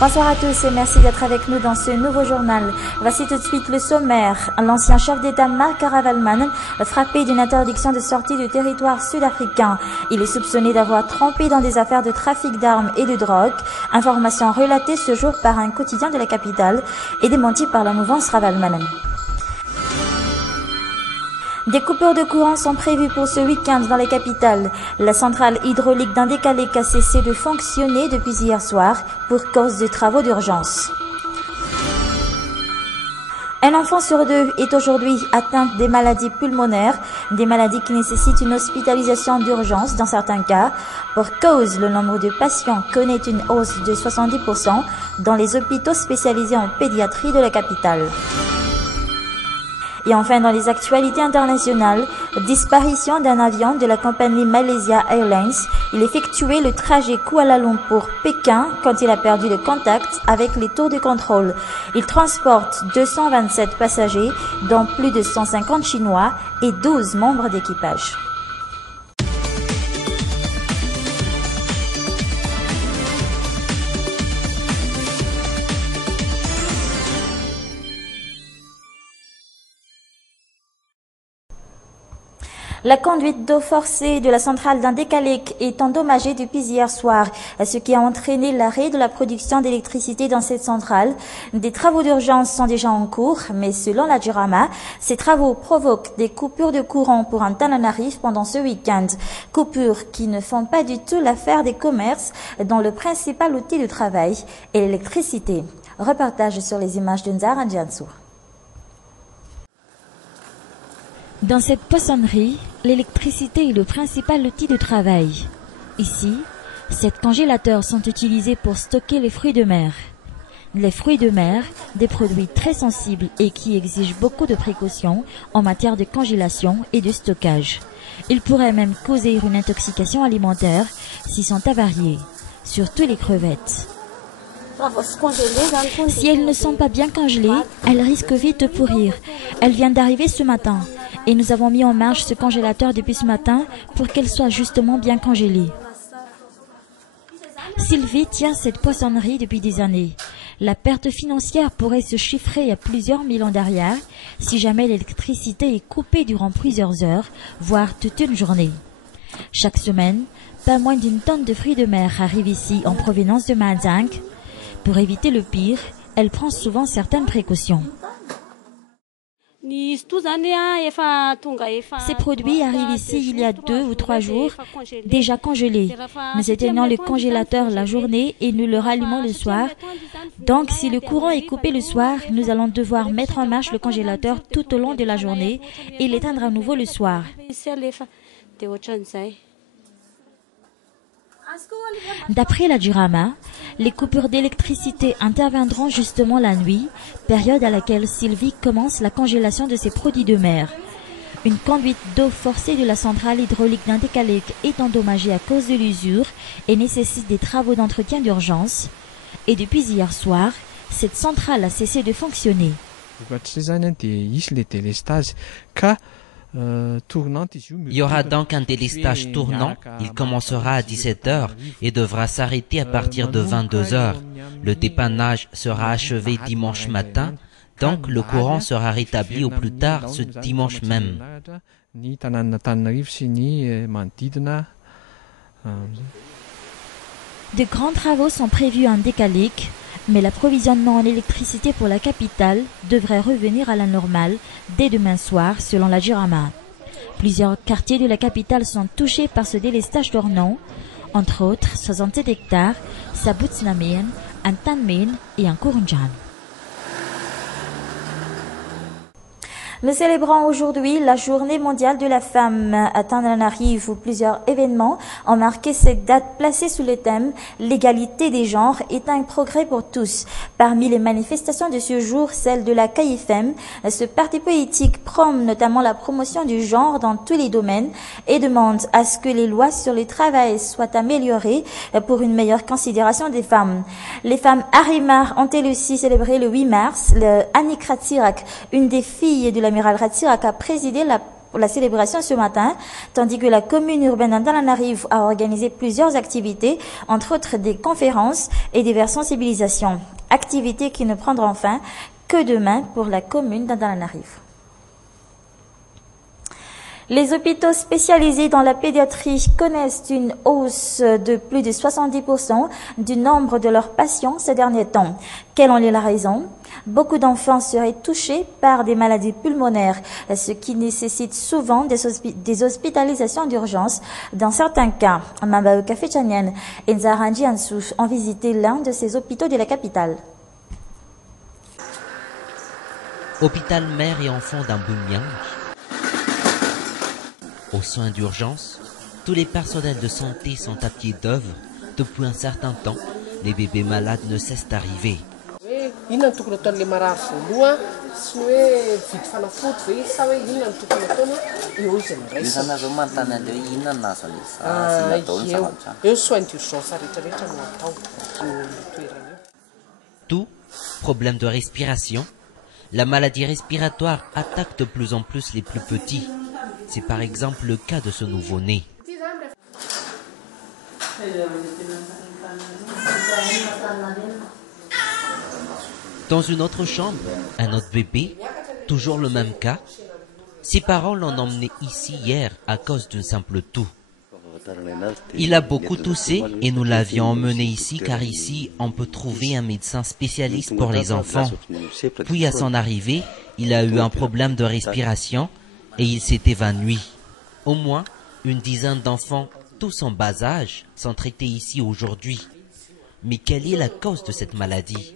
Bonsoir à tous et merci d'être avec nous dans ce nouveau journal. Voici tout de suite le sommaire. L'ancien chef d'État Marc Ravalomanana frappé d'une interdiction de sortie du territoire sud-africain. Il est soupçonné d'avoir trempé dans des affaires de trafic d'armes et de drogue. Information relatée ce jour par un quotidien de la capitale et démentie par la mouvance Ravalomanana. Des coupures de courant sont prévues pour ce week-end dans les capitales. La centrale hydraulique d'Indékalek a cessé de fonctionner depuis hier soir pour cause de travaux d'urgence. Un enfant sur deux est aujourd'hui atteint des maladies pulmonaires, des maladies qui nécessitent une hospitalisation d'urgence dans certains cas. Pour cause, le nombre de patients connaît une hausse de 70% dans les hôpitaux spécialisés en pédiatrie de la capitale. Et enfin, dans les actualités internationales, disparition d'un avion de la compagnie Malaysia Airlines. Il effectuait le trajet Kuala Lumpur-Pékin quand il a perdu le contact avec les tours de contrôle. Il transporte 227 passagers, dont plus de 150 Chinois et 12 membres d'équipage. La conduite d'eau forcée de la centrale d'Indékalek est endommagée depuis hier soir, ce qui a entraîné l'arrêt de la production d'électricité dans cette centrale. Des travaux d'urgence sont déjà en cours, mais selon la Durama, ces travaux provoquent des coupures de courant pour Antananarivo pendant ce week-end. Coupures qui ne font pas du tout l'affaire des commerces, dont le principal outil de travail est l'électricité. Reportage sur les images de Nzara Ndiansou. Dans cette poissonnerie, l'électricité est le principal outil de travail. Ici, 7 congélateurs sont utilisés pour stocker les fruits de mer. Les fruits de mer, des produits très sensibles et qui exigent beaucoup de précautions en matière de congélation et de stockage. Ils pourraient même causer une intoxication alimentaire s'ils sont avariés, surtout les crevettes. Si elles ne sont pas bien congelées, elles risquent vite de pourrir. Elles viennent d'arriver ce matin et nous avons mis en marche ce congélateur depuis ce matin pour qu'elles soient justement bien congelées. Sylvie tient cette poissonnerie depuis des années. La perte financière pourrait se chiffrer à plusieurs millions derrière si jamais l'électricité est coupée durant plusieurs heures, voire toute une journée. Chaque semaine, pas moins d'une tonne de fruits de mer arrive ici en provenance de Mazang. Pour éviter le pire, elle prend souvent certaines précautions. Ces produits arrivent ici il y a 2 ou 3 jours, déjà congelés. Nous éteignons le congélateur la journée et nous le rallumons le soir. Donc, si le courant est coupé le soir, nous allons devoir mettre en marche le congélateur tout au long de la journée et l'éteindre à nouveau le soir. D'après la Durama, les coupures d'électricité interviendront justement la nuit, période à laquelle Sylvie commence la congélation de ses produits de mer. Une conduite d'eau forcée de la centrale hydraulique d'Indékalek est endommagée à cause de l'usure et nécessite des travaux d'entretien d'urgence. Et depuis hier soir, cette centrale a cessé de fonctionner. Il y aura donc un délestage tournant, il commencera à 17h et devra s'arrêter à partir de 22h. Le dépannage sera achevé dimanche matin, donc le courant sera rétabli au plus tard ce dimanche même. De grands travaux sont prévus en Indékalek, mais l'approvisionnement en électricité pour la capitale devrait revenir à la normale dès demain soir, selon la Durama. Plusieurs quartiers de la capitale sont touchés par ce délestage tournant, entre autres 67 hectares, Sabutsnamen, Antanmen et Ankurunjan. Nous célébrons aujourd'hui la Journée mondiale de la femme. À Antananarivo, où plusieurs événements ont marqué cette date placée sous le thème « L'égalité des genres est un progrès pour tous ». Parmi les manifestations de ce jour, celle de la KIFM, ce parti politique prône notamment la promotion du genre dans tous les domaines et demande à ce que les lois sur le travail soient améliorées pour une meilleure considération des femmes. Les femmes Arimar ont elles aussi célébré le 8 mars. Annie Kratirak, une des filles de l'amiral Kratirak, a présidé la pour la célébration ce matin, tandis que la commune urbaine d'Antananarivo a organisé plusieurs activités, entre autres des conférences et diverses sensibilisations. Activités qui ne prendront fin que demain pour la commune d'Antananarivo. Les hôpitaux spécialisés dans la pédiatrie connaissent une hausse de plus de 70% du nombre de leurs patients ces derniers temps. Quelle en est la raison? Beaucoup d'enfants seraient touchés par des maladies pulmonaires, ce qui nécessite souvent des hospitalisations d'urgence. Dans certains cas, Mambao Kafechanian et Nzaranji Ansou ont visité l'un de ces hôpitaux de la capitale. Hôpital mère et enfants d'Ambouniang. Aux soins d'urgence, tous les personnels de santé sont à pied d'œuvre. Depuis un certain temps, les bébés malades ne cessent d'arriver. Tout, problème de respiration. La maladie respiratoire attaque de plus en plus les plus petits. C'est par exemple le cas de ce nouveau-né. Dans une autre chambre, un autre bébé, toujours le même cas. Ses parents l'ont emmené ici hier à cause d'une simple toux. Il a beaucoup toussé et nous l'avions emmené ici car ici on peut trouver un médecin spécialiste pour les enfants. Puis à son arrivée, il a eu un problème de respiration et il s'est évanoui. Au moins une dizaine d'enfants, tous en bas âge, sont traités ici aujourd'hui. Mais quelle est la cause de cette maladie?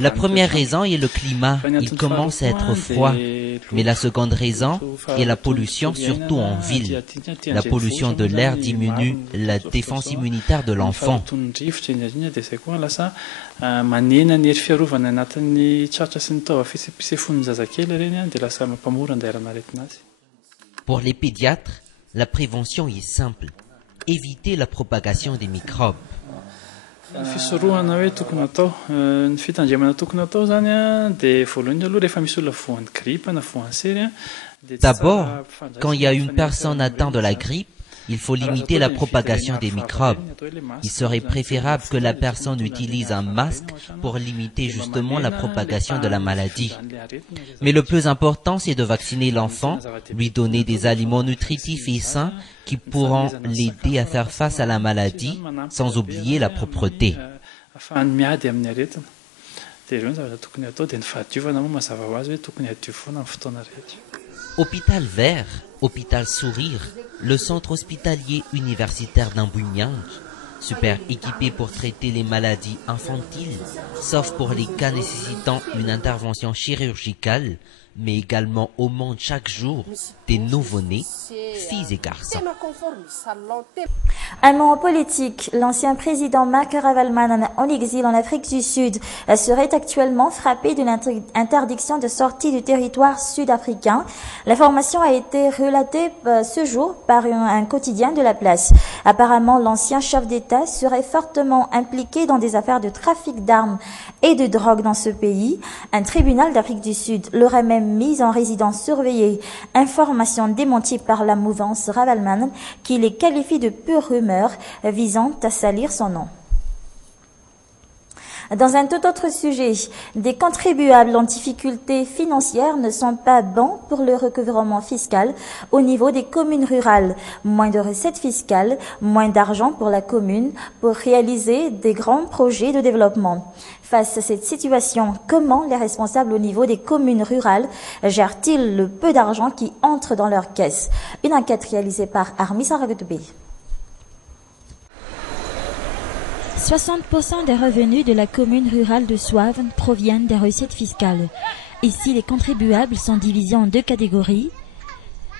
La première raison est le climat, il commence à être froid. Mais la seconde raison est la pollution, surtout en ville. La pollution de l'air diminue la défense immunitaire de l'enfant. Pour les pédiatres, la prévention est simple. Éviter la propagation des microbes. D'abord, quand il y a une personne atteinte de la grippe, il faut limiter la propagation des microbes. Il serait préférable que la personne utilise un masque pour limiter justement la propagation de la maladie. Mais le plus important, c'est de vacciner l'enfant, lui donner des aliments nutritifs et sains qui pourront l'aider à faire face à la maladie, sans oublier la propreté. Hôpital Vert, Hôpital Sourire, le centre hospitalier universitaire d'Ambouniang, super équipé pour traiter les maladies infantiles, sauf pour les cas nécessitant une intervention chirurgicale, mais également au monde chaque jour des nouveau-nés, filles et garçons. Un mot politique, l'ancien président Marc Ravalomanana, en exil en Afrique du Sud, serait actuellement frappé d'une interdiction de sortie du territoire sud-africain. L'information a été relatée ce jour par un quotidien de la place. Apparemment, l'ancien chef d'État serait fortement impliqué dans des affaires de trafic d'armes et de drogue dans ce pays. Un tribunal d'Afrique du Sud l'aurait même mis en résidence surveillée. Information démentie par la mouvance Ravalomanana qui les qualifie de pure rumeur visant à salir son nom. Dans un tout autre sujet, des contribuables en difficulté financière ne sont pas bons pour le recouvrement fiscal au niveau des communes rurales. Moins de recettes fiscales, moins d'argent pour la commune pour réaliser des grands projets de développement. Face à cette situation, comment les responsables au niveau des communes rurales gèrent-ils le peu d'argent qui entre dans leur caisse? Une enquête réalisée par Armis Saragotoubi. 60% des revenus de la commune rurale de Soaven proviennent des recettes fiscales. Ici, les contribuables sont divisés en deux catégories,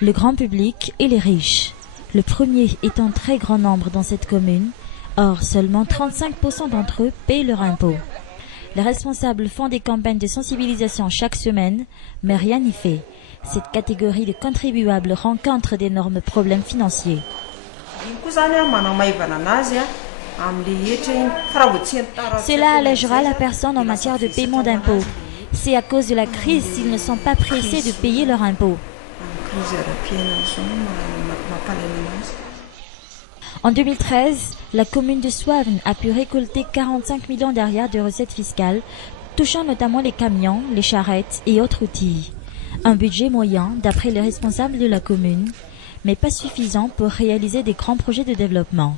le grand public et les riches. Le premier est en très grand nombre dans cette commune. Or, seulement 35% d'entre eux paient leur impôt. Les responsables font des campagnes de sensibilisation chaque semaine, mais rien n'y fait. Cette catégorie de contribuables rencontre d'énormes problèmes financiers. Cela allégera la personne en matière de paiement d'impôts. C'est à cause de la crise s'ils ne sont pas pressés de payer leur impôt. En 2013, la commune de Souaven a pu récolter 45 millions d'arrières de recettes fiscales, touchant notamment les camions, les charrettes et autres outils. Un budget moyen d'après les responsables de la commune, mais pas suffisant pour réaliser des grands projets de développement.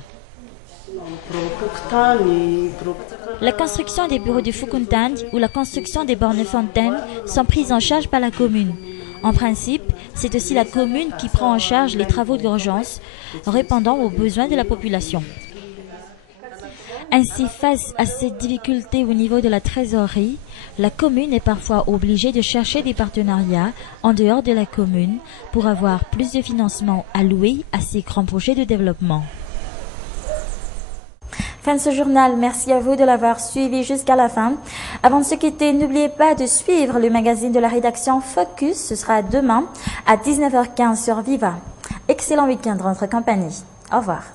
La construction des bureaux de Fukuntand ou la construction des bornes fontaines sont prises en charge par la commune. En principe, c'est aussi la commune qui prend en charge les travaux d'urgence, répondant aux besoins de la population. Ainsi, face à cette difficulté au niveau de la trésorerie, la commune est parfois obligée de chercher des partenariats en dehors de la commune pour avoir plus de financement alloué à ces grands projets de développement. Fin de ce journal, merci à vous de l'avoir suivi jusqu'à la fin. Avant de se quitter, n'oubliez pas de suivre le magazine de la rédaction Focus. Ce sera demain à 19h15 sur Viva. Excellent week-end dans notre compagnie. Au revoir.